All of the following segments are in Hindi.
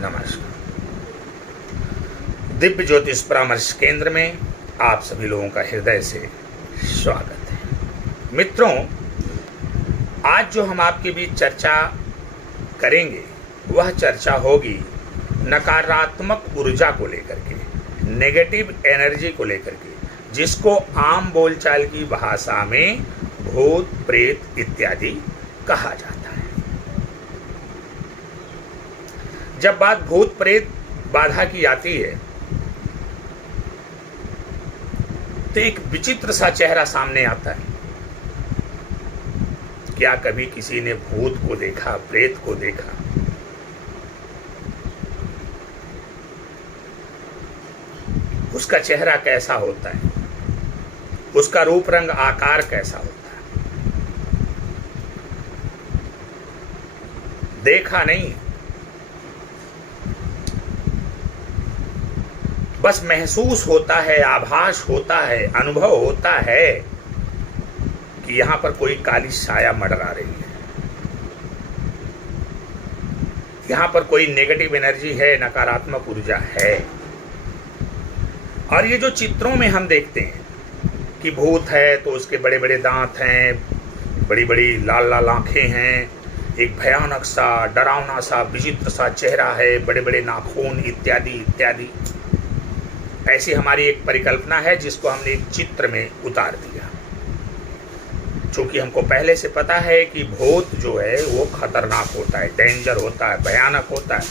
नमस्कार। दिव्य ज्योतिष परामर्श केंद्र में आप सभी लोगों का हृदय से स्वागत है। मित्रों, आज जो हम आपके बीच चर्चा करेंगे वह चर्चा होगी नकारात्मक ऊर्जा को लेकर के, नेगेटिव एनर्जी को लेकर के, जिसको आम बोलचाल की भाषा में भूत प्रेत इत्यादि कहा जाता है। जब बात भूत प्रेत बाधा की आती है तो एक विचित्र सा चेहरा सामने आता है। क्या कभी किसी ने भूत को देखा, प्रेत को देखा? उसका चेहरा कैसा होता है, उसका रूप रंग आकार कैसा होता है? देखा नहीं, बस महसूस होता है, आभास होता है, अनुभव होता है कि यहां पर कोई काली साया मंडरा रही है, यहां पर कोई नेगेटिव एनर्जी है, नकारात्मक ऊर्जा है। और ये जो चित्रों में हम देखते हैं कि भूत है तो उसके बड़े बड़े दांत हैं, बड़ी बड़ी लाल लाल आंखें हैं, एक भयानक सा, डरावना सा, विचित्र सा चेहरा है, बड़े बड़े नाखून इत्यादि इत्यादि, ऐसी हमारी एक परिकल्पना है जिसको हमने एक चित्र में उतार दिया। चूंकि हमको पहले से पता है कि भूत जो है वो खतरनाक होता है, डेंजर होता है, भयानक होता है,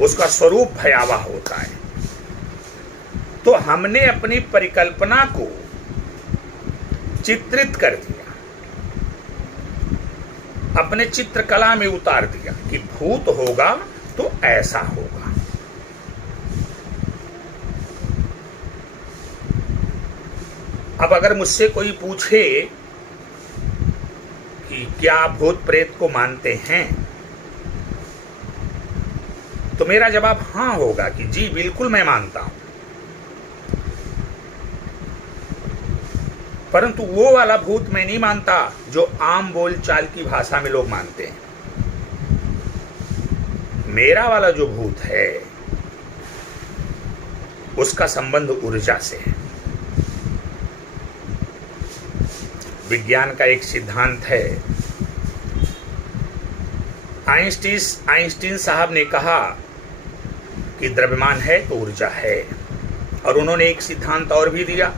उसका स्वरूप भयावह होता है, तो हमने अपनी परिकल्पना को चित्रित कर दिया, अपने चित्रकला में उतार दिया कि भूत होगा तो ऐसा होगा। अब अगर मुझसे कोई पूछे कि क्या आप भूत प्रेत को मानते हैं, तो मेरा जवाब हाँ होगा कि जी बिल्कुल मैं मानता हूं। परंतु वो वाला भूत मैं नहीं मानता जो आम बोलचाल की भाषा में लोग मानते हैं। मेरा वाला जो भूत है उसका संबंध ऊर्जा से है। विज्ञान का एक सिद्धांत है, आइंस्टीन साहब ने कहा कि द्रव्यमान है तो ऊर्जा है, और उन्होंने एक सिद्धांत और भी दिया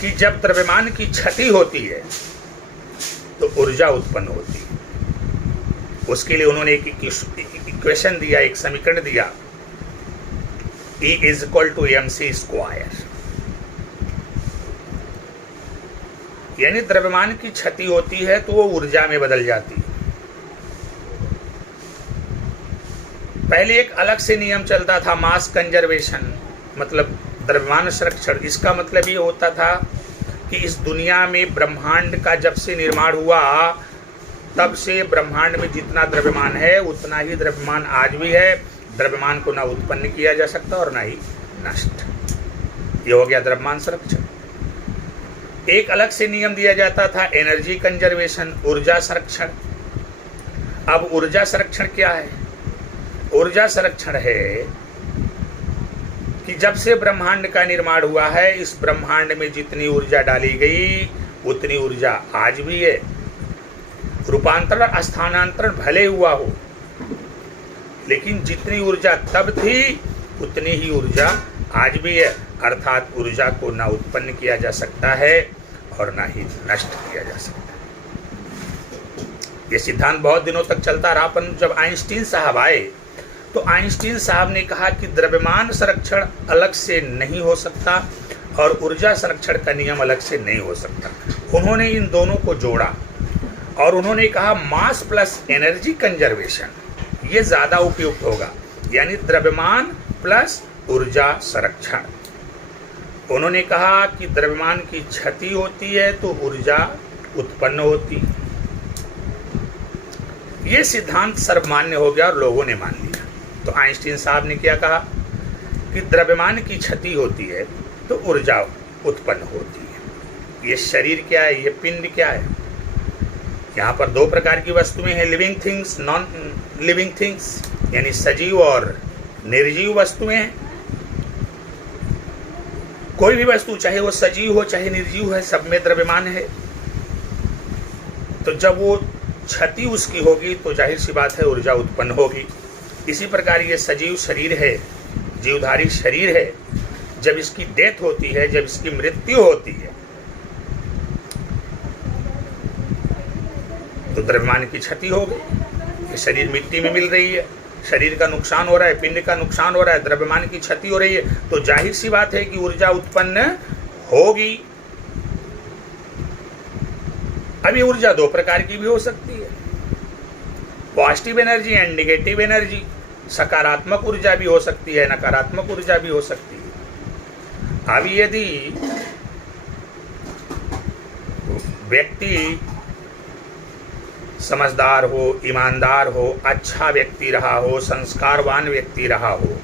कि जब द्रव्यमान की क्षति होती है तो ऊर्जा उत्पन्न होती है। उसके लिए उन्होंने एक इक्वेशन दिया, एक समीकरण दिया, E = mc²। यानी द्रव्यमान की क्षति होती है तो वो ऊर्जा में बदल जाती है। पहले एक अलग से नियम चलता था, मास कंजर्वेशन, मतलब द्रव्यमान संरक्षण। इसका मतलब ये होता था कि इस दुनिया में ब्रह्मांड का जब से निर्माण हुआ तब से ब्रह्मांड में जितना द्रव्यमान है उतना ही द्रव्यमान आज भी है। द्रव्यमान को ना उत्पन्न किया जा सकता और ना ही नष्ट। ये हो गया द्रव्यमान संरक्षण। एक अलग से नियम दिया जाता था, एनर्जी कंजर्वेशन, ऊर्जा संरक्षण। अब ऊर्जा संरक्षण क्या है? ऊर्जा संरक्षण है कि जब से ब्रह्मांड का निर्माण हुआ है, इस ब्रह्मांड में जितनी ऊर्जा डाली गई उतनी ऊर्जा आज भी है। रूपांतरण, स्थानांतरण भले हुआ हो, लेकिन जितनी ऊर्जा तब थी उतनी ही ऊर्जा आज भी है। अर्थात ऊर्जा को ना उत्पन्न किया जा सकता है और ना ही नष्ट किया जा सकता है। ये सिद्धांत बहुत दिनों तक चलता रहा, पर जब आइंस्टीन साहब आए तो आइंस्टीन साहब ने कहा कि द्रव्यमान संरक्षण अलग से नहीं हो सकता और ऊर्जा संरक्षण का नियम अलग से नहीं हो सकता। उन्होंने इन दोनों को जोड़ा और उन्होंने कहा मास प्लस एनर्जी कंजर्वेशन ये ज्यादा उपयुक्त होगा, यानी द्रव्यमान प्लस ऊर्जा संरक्षण। उन्होंने कहा कि द्रव्यमान की क्षति होती है तो ऊर्जा उत्पन्न होती है। ये सिद्धांत सर्वमान्य हो गया और लोगों ने मान लिया। तो आइंस्टीन साहब ने क्या कहा कि द्रव्यमान की क्षति होती है तो ऊर्जा उत्पन्न होती है। ये शरीर क्या है, ये पिंड क्या है? यहाँ पर दो प्रकार की वस्तुएं हैं, living things, non living things. यानी सजीव और निर्जीव वस्तुएं हैं। कोई भी वस्तु चाहे वो सजीव हो चाहे निर्जीव है, सब में द्रव्यमान है। तो जब वो क्षति उसकी होगी तो जाहिर सी बात है ऊर्जा उत्पन्न होगी। इसी प्रकार ये सजीव शरीर है, जीवधारी शरीर है, जब इसकी डेथ होती है, जब इसकी मृत्यु होती है, तो द्रव्यमान की क्षति हो गई। ये शरीर मिट्टी में मिल रही है, शरीर का नुकसान हो रहा है, पिंड का नुकसान हो रहा है, द्रव्यमान की क्षति हो रही है, तो जाहिर सी बात है कि ऊर्जा उत्पन्न होगी। अब ये ऊर्जा दो प्रकार की भी हो सकती है, positive energy and negative energy. सकारात्मक ऊर्जा भी हो सकती है, नकारात्मक ऊर्जा भी हो सकती है। अब यदि व्यक्ति समझदार हो, ईमानदार हो, अच्छा व्यक्ति रहा हो, संस्कारवान व्यक्ति रहा हो,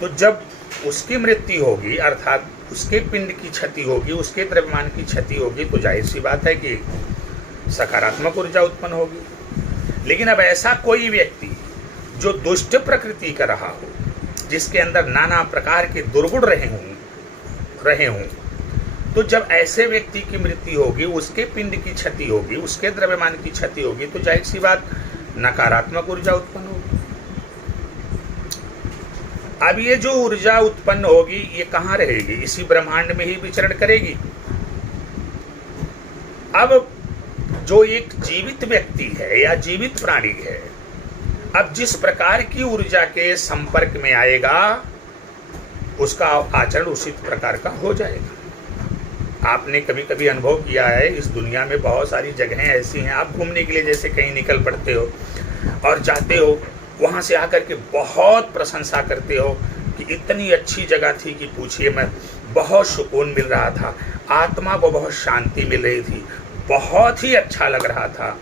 तो जब उसकी मृत्यु होगी अर्थात उसके पिंड की क्षति होगी, उसके द्रव्यमान की क्षति होगी, तो जाहिर सी बात है कि सकारात्मक ऊर्जा उत्पन्न होगी। लेकिन अब ऐसा कोई व्यक्ति जो दुष्ट प्रकृति का रहा हो, जिसके अंदर नाना प्रकार के दुर्गुण रहे हों, तो जब ऐसे व्यक्ति की मृत्यु होगी, उसके पिंड की क्षति होगी, उसके द्रव्यमान की क्षति होगी, तो जाहिर सी बात नकारात्मक ऊर्जा उत्पन्न होगी। अब ये जो ऊर्जा उत्पन्न होगी ये कहाँ रहेगी? इसी ब्रह्मांड में ही विचरण करेगी। अब जो एक जीवित व्यक्ति है या जीवित प्राणी है, अब जिस प्रकार की ऊर्जा के संपर्क में आएगा उसका आचरण उसी प्रकार का हो जाएगा। आपने कभी कभी अनुभव किया है, इस दुनिया में बहुत सारी जगहें ऐसी हैं, आप घूमने के लिए जैसे कहीं निकल पड़ते हो और जाते हो, वहाँ से आकर के बहुत प्रशंसा करते हो कि इतनी अच्छी जगह थी कि पूछिए मत, बहुत सुकून मिल रहा था, आत्मा को बहुत शांति मिल रही थी, बहुत ही अच्छा लग रहा था,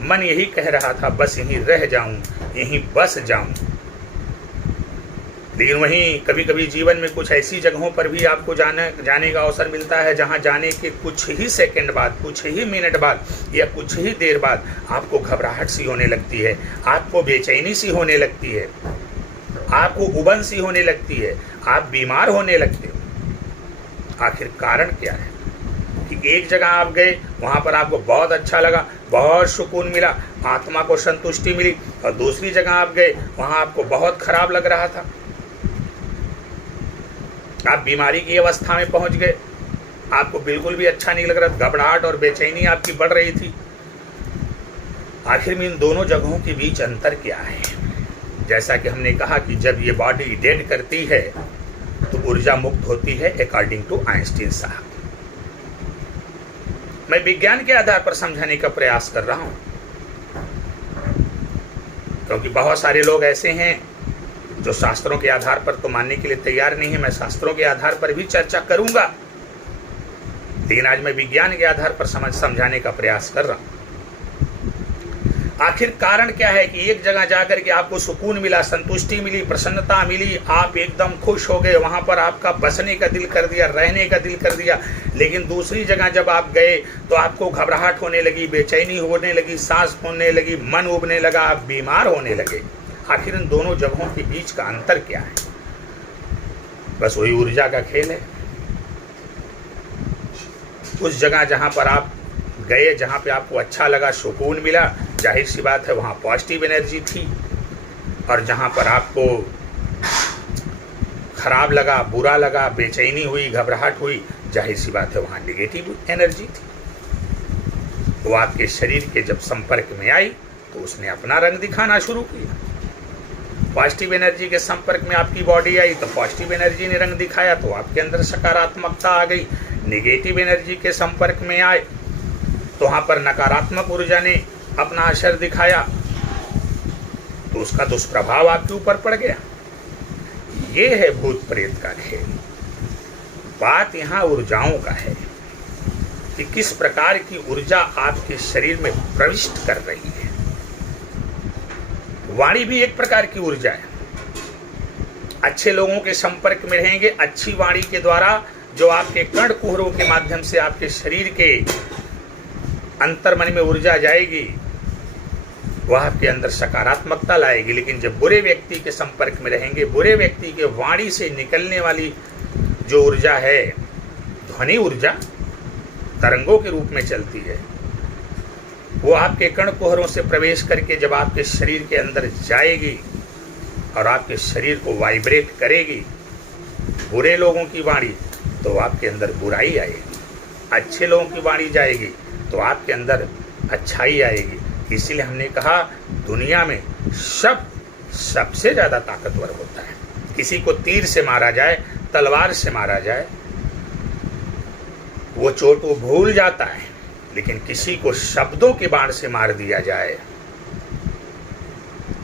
मन यही कह रहा था बस यहीं रह जाऊं, यहीं बस जाऊं। लेकिन वहीं कभी कभी जीवन में कुछ ऐसी जगहों पर भी आपको जाने का अवसर मिलता है जहां जाने के कुछ ही सेकंड बाद, कुछ ही मिनट बाद या कुछ ही देर बाद आपको घबराहट सी होने लगती है, आपको बेचैनी सी होने लगती है, आपको उबन सी होने लगती है, आप बीमार होने लगते हो। आखिर कारण क्या है कि एक जगह आप गए, वहां पर आपको बहुत अच्छा लगा, बहुत सुकून मिला, आत्मा को संतुष्टि मिली, और दूसरी जगह आप गए, वहां आपको बहुत खराब लग रहा था, आप बीमारी की अवस्था में पहुंच गए, आपको बिल्कुल भी अच्छा नहीं लग रहा, घबराहट और बेचैनी आपकी बढ़ रही थी। आखिर में इन दोनों जगहों के बीच अंतर क्या है? जैसा कि हमने कहा कि जब ये बॉडी डेड करती है तो ऊर्जा मुक्त होती है अकॉर्डिंग टू आइंस्टीन साहब। मैं विज्ञान के आधार पर समझाने का प्रयास कर रहा हूं, क्योंकि बहुत सारे लोग ऐसे हैं जो शास्त्रों के आधार पर तो मानने के लिए तैयार नहीं है। मैं शास्त्रों के आधार पर भी चर्चा करूंगा, लेकिन आज मैं विज्ञान के आधार पर समझाने का प्रयास कर रहा हूं। आखिर कारण क्या है कि एक जगह जाकर के आपको सुकून मिला, संतुष्टि मिली, प्रसन्नता मिली, आप एकदम खुश हो गए, वहां पर आपका बसने का दिल कर दिया, रहने का दिल कर दिया। लेकिन दूसरी जगह जब आप गए तो आपको घबराहट होने लगी, बेचैनी होने लगी, सांस होने लगी, मन उबने लगा, आप बीमार होने लगे। आखिर इन दोनों जगहों के बीच का अंतर क्या है? बस वही ऊर्जा का खेल है। उस जगह जहां पर आप गए, जहां पे आपको अच्छा लगा, सुकून मिला, जाहिर सी बात है वहां पॉजिटिव एनर्जी थी, और जहां पर आपको खराब लगा, बुरा लगा, बेचैनी हुई, घबराहट हुई, जाहिर सी बात है वहां नेगेटिव एनर्जी थी। वो आपके शरीर के जब संपर्क में आई तो उसने अपना रंग दिखाना शुरू किया। पॉजिटिव एनर्जी के संपर्क में आपकी बॉडी आई तो पॉजिटिव एनर्जी ने रंग दिखाया, तो आपके अंदर सकारात्मकता आ गई। नेगेटिव एनर्जी के संपर्क में आए तो वहाँ पर नकारात्मक ऊर्जा ने अपना असर दिखाया, तो उसका दुष्प्रभाव आपके ऊपर पड़ गया। ये है भूत प्रेत का खेल। बात यहाँ ऊर्जाओं का है कि किस प्रकार की ऊर्जा आपके शरीर में प्रविष्ट कर रही है। वाणी भी एक प्रकार की ऊर्जा है। अच्छे लोगों के संपर्क में रहेंगे, अच्छी वाणी के द्वारा जो आपके कर्ण कुहरों के माध्यम से आपके शरीर के अंतर्मन में ऊर्जा जाएगी, वह आपके अंदर सकारात्मकता लाएगी। लेकिन जब बुरे व्यक्ति के संपर्क में रहेंगे, बुरे व्यक्ति के वाणी से निकलने वाली जो ऊर्जा है, ध्वनि ऊर्जा तरंगों के रूप में चलती है, वो आपके कण कुहरों से प्रवेश करके जब आपके शरीर के अंदर जाएगी और आपके शरीर को वाइब्रेट करेगी, बुरे लोगों की वाणी तो आपके अंदर बुराई आएगी, अच्छे लोगों की वाणी जाएगी तो आपके अंदर अच्छाई आएगी। इसीलिए हमने कहा दुनिया में शब्द सबसे ज़्यादा ताकतवर होता है। किसी को तीर से मारा जाए, तलवार से मारा जाए, वो चोट वो भूल जाता है, लेकिन किसी को शब्दों के बाण से मार दिया जाए,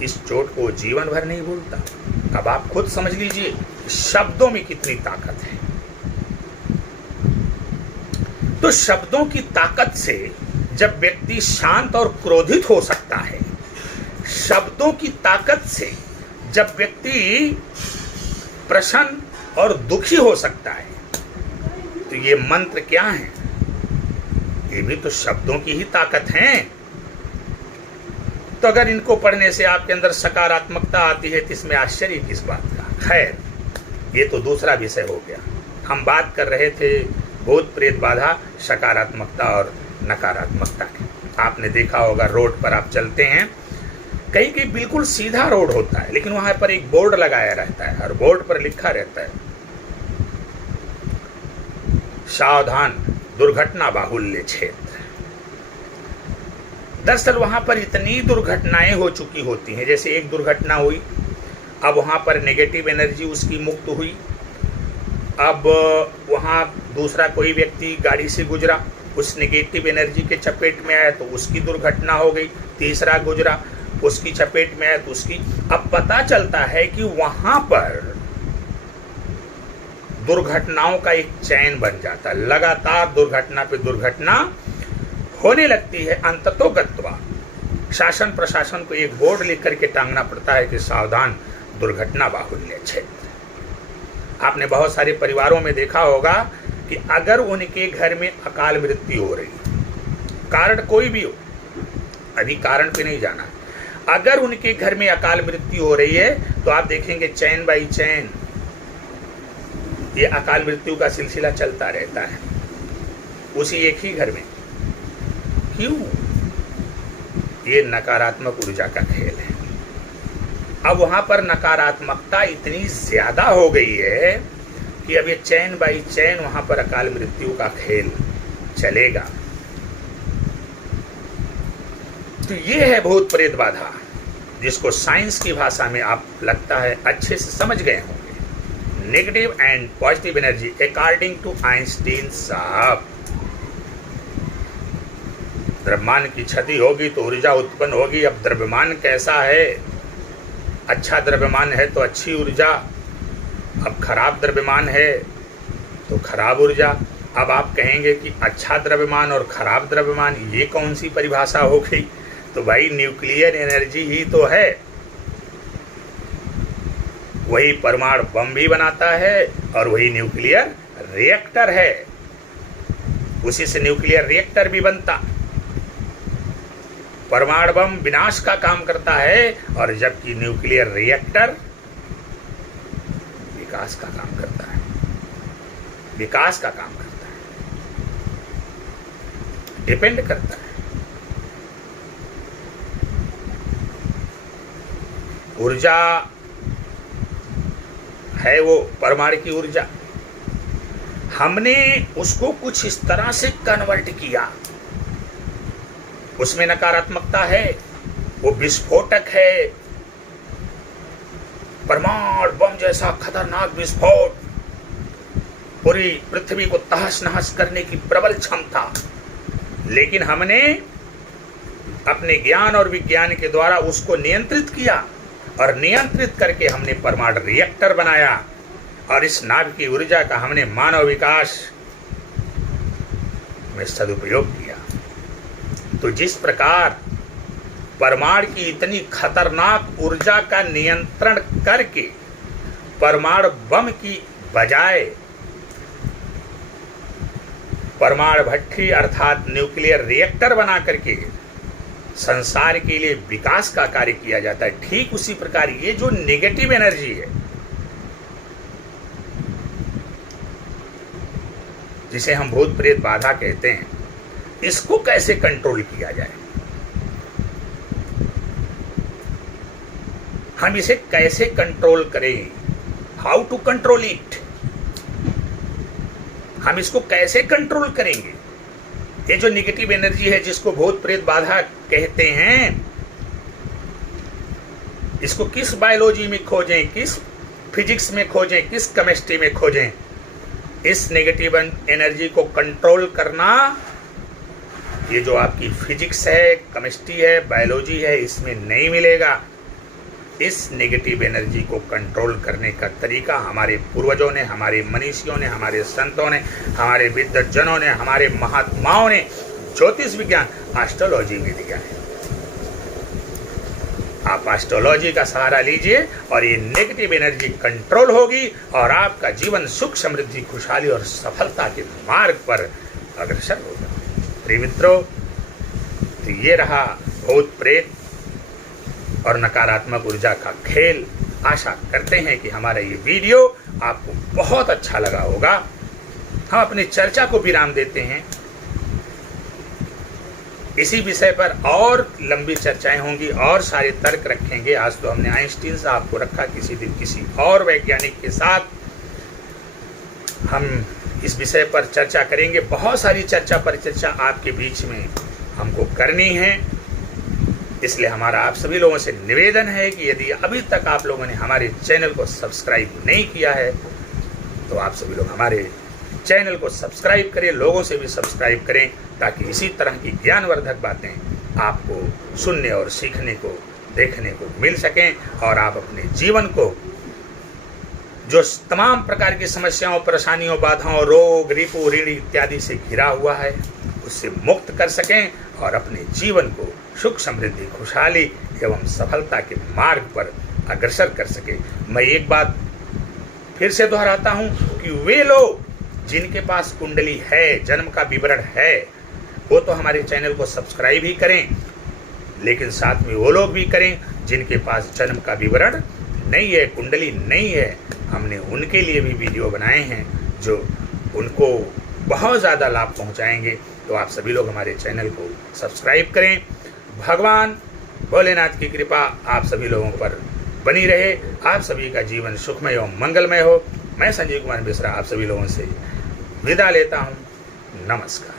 इस चोट को जीवन भर नहीं भूलता। अब आप खुद समझ लीजिए शब्दों में कितनी ताकत है। तो शब्दों की ताकत से जब व्यक्ति शांत और क्रोधित हो सकता है, शब्दों की ताकत से जब व्यक्ति प्रसन्न और दुखी हो सकता है, तो ये मंत्र क्या है? ये भी तो शब्दों की ही ताकत है। तो अगर इनको पढ़ने से आपके अंदर सकारात्मकता आती है तो इसमें आश्चर्य किस बात का? खैर, ये तो दूसरा विषय हो गया। हम बात कर रहे थे भूत प्रेत बाधा, सकारात्मकता और नकारात्मकता की। आपने देखा होगा रोड पर आप चलते हैं, कहीं कहीं बिल्कुल सीधा रोड होता है, लेकिन वहां पर एक बोर्ड लगाया रहता है और बोर्ड पर लिखा रहता है सावधान दुर्घटना बाहुल्य क्षेत्र। दरअसल वहां पर इतनी दुर्घटनाएं हो चुकी होती हैं, जैसे एक दुर्घटना हुई, अब वहां पर नेगेटिव एनर्जी उसकी मुक्त हुई, अब वहां दूसरा कोई व्यक्ति गाड़ी से गुजरा, उस नेगेटिव एनर्जी के चपेट में आया तो उसकी दुर्घटना हो गई, तीसरा गुजरा उसकी चपेट में आया तो उसकी। अब पता चलता है कि वहां पर दुर्घटनाओं का एक चैन बन जाता है, लगातार दुर्घटना पे दुर्घटना होने लगती है। अंततोगत्वा शासन प्रशासन को एक बोर्ड लिख करके टांगना पड़ता है कि सावधान दुर्घटना बाहुल्य क्षेत्र। आपने बहुत सारे परिवारों में देखा होगा कि अगर उनके घर में अकाल मृत्यु हो रही, कारण कोई भी हो, अभी कारण पे नहीं जाना, अगर उनके घर में अकाल मृत्यु हो रही है तो आप देखेंगे चैन बाई चैन ये अकाल मृत्यु का सिलसिला चलता रहता है उसी एक ही घर में। क्यों? ये नकारात्मक ऊर्जा का खेल है। अब वहां पर नकारात्मकता इतनी ज्यादा हो गई है कि अब ये चैन बाई चैन वहां पर अकाल मृत्यु का खेल चलेगा। तो ये है भूत प्रेत बाधा, जिसको साइंस की भाषा में आप लगता है अच्छे से समझ गए होंगे। Negative and positive energy according to Einstein साहब। द्रव्यमान की क्षति होगी तो ऊर्जा उत्पन्न होगी। अब द्रव्यमान कैसा है? अच्छा द्रव्यमान है तो अच्छी ऊर्जा, अब खराब द्रव्यमान है तो खराब ऊर्जा। अब आप कहेंगे कि अच्छा द्रव्यमान और खराब द्रव्यमान, ये कौन सी परिभाषा हो गई? तो भाई न्यूक्लियर एनर्जी ही तो है, वही परमाणु बम भी बनाता है और वही न्यूक्लियर रिएक्टर है, उसी से न्यूक्लियर रिएक्टर भी बनता। परमाणु बम विनाश का काम करता है और जबकि न्यूक्लियर रिएक्टर विकास का काम करता है, विकास का काम करता है, डिपेंड करता है। ऊर्जा है वो परमाणु की ऊर्जा, हमने उसको कुछ इस तरह से कन्वर्ट किया, उसमें नकारात्मकता है, वो विस्फोटक है, परमाणु बम जैसा खतरनाक विस्फोट, पूरी पृथ्वी को तहस नहस करने की प्रबल क्षमता। लेकिन हमने अपने ज्ञान और विज्ञान के द्वारा उसको नियंत्रित किया और नियंत्रित करके हमने परमाणु रिएक्टर बनाया और इस नाभ की ऊर्जा का हमने मानव विकास में सदुपयोग किया। तो जिस प्रकार परमाणु की इतनी खतरनाक ऊर्जा का नियंत्रण करके परमाणु बम की बजाय परमाणु भट्ठी अर्थात न्यूक्लियर रिएक्टर बना करके संसार के लिए विकास का कार्य किया जाता है, ठीक उसी प्रकार ये जो नेगेटिव एनर्जी है, जिसे हम भूत प्रेत बाधा कहते हैं, इसको कैसे कंट्रोल किया जाए, हम इसे कैसे कंट्रोल करें, हाउ टू कंट्रोल इट, हम इसको कैसे कंट्रोल करेंगे। ये जो निगेटिव एनर्जी है जिसको भूत प्रेत बाधा कहते हैं, इसको किस बायोलॉजी में खोजें, किस फिजिक्स में खोजें, किस केमिस्ट्री में खोजें, इस नेगेटिव एनर्जी को कंट्रोल करना ये जो आपकी फिजिक्स है, केमिस्ट्री है, बायोलॉजी है, इसमें नहीं मिलेगा। इस नेगेटिव एनर्जी को कंट्रोल करने का तरीका हमारे पूर्वजों ने, हमारे मनीषियों ने, हमारे संतों ने, हमारे विद्वज्जनों ने, हमारे महात्माओं ने ज्योतिष विज्ञान एस्ट्रोलॉजी में दिया है। आप एस्ट्रोलॉजी का सहारा लीजिए और ये नेगेटिव एनर्जी कंट्रोल होगी और आपका जीवन सुख, समृद्धि, खुशहाली और सफलता के मार्ग पर अग्रसर होगा। प्रिय मित्रों, तो ये रहा भूत प्रेत और नकारात्मक ऊर्जा का खेल। आशा करते हैं कि हमारा ये वीडियो आपको बहुत अच्छा लगा होगा। हम अपनी चर्चा को विराम देते हैं। इसी विषय पर और लंबी चर्चाएं होंगी और सारे तर्क रखेंगे। आज तो हमने आइंस्टीन साहब को रखा, किसी दिन किसी और वैज्ञानिक के साथ हम इस विषय पर चर्चा करेंगे। बहुत सारी चर्चा परिचर्चा आपके बीच में हमको करनी है, इसलिए हमारा आप सभी लोगों से निवेदन है कि यदि अभी तक आप लोगों ने हमारे चैनल को सब्सक्राइब नहीं किया है तो आप सभी लोग हमारे चैनल को सब्सक्राइब करें, लोगों से भी सब्सक्राइब करें, ताकि इसी तरह की ज्ञानवर्धक बातें आपको सुनने और सीखने को, देखने को मिल सकें और आप अपने जीवन को जो तमाम प्रकार की समस्याओं, परेशानियों, बाधाओं, रोग, रिपु, ऋण इत्यादि से घिरा हुआ है उससे मुक्त कर सकें और अपने जीवन को सुख, समृद्धि, खुशहाली एवं सफलता के मार्ग पर अग्रसर कर सके। मैं एक बात फिर से दोहराता हूं कि वे लोग जिनके पास कुंडली है, जन्म का विवरण है, वो तो हमारे चैनल को सब्सक्राइब ही करें, लेकिन साथ में वो लोग भी करें जिनके पास जन्म का विवरण नहीं है, कुंडली नहीं है। हमने उनके लिए भी वीडियो बनाए हैं जो उनको बहुत ज़्यादा लाभ पहुंचाएंगे। तो आप सभी लोग हमारे चैनल को सब्सक्राइब करें। भगवान भोलेनाथ की कृपा आप सभी लोगों पर बनी रहे। आप सभी का जीवन सुखमय एवं मंगलमय हो। मैं संजीव कुमार मिश्रा आप सभी लोगों से विदा लेता हूँ। नमस्कार।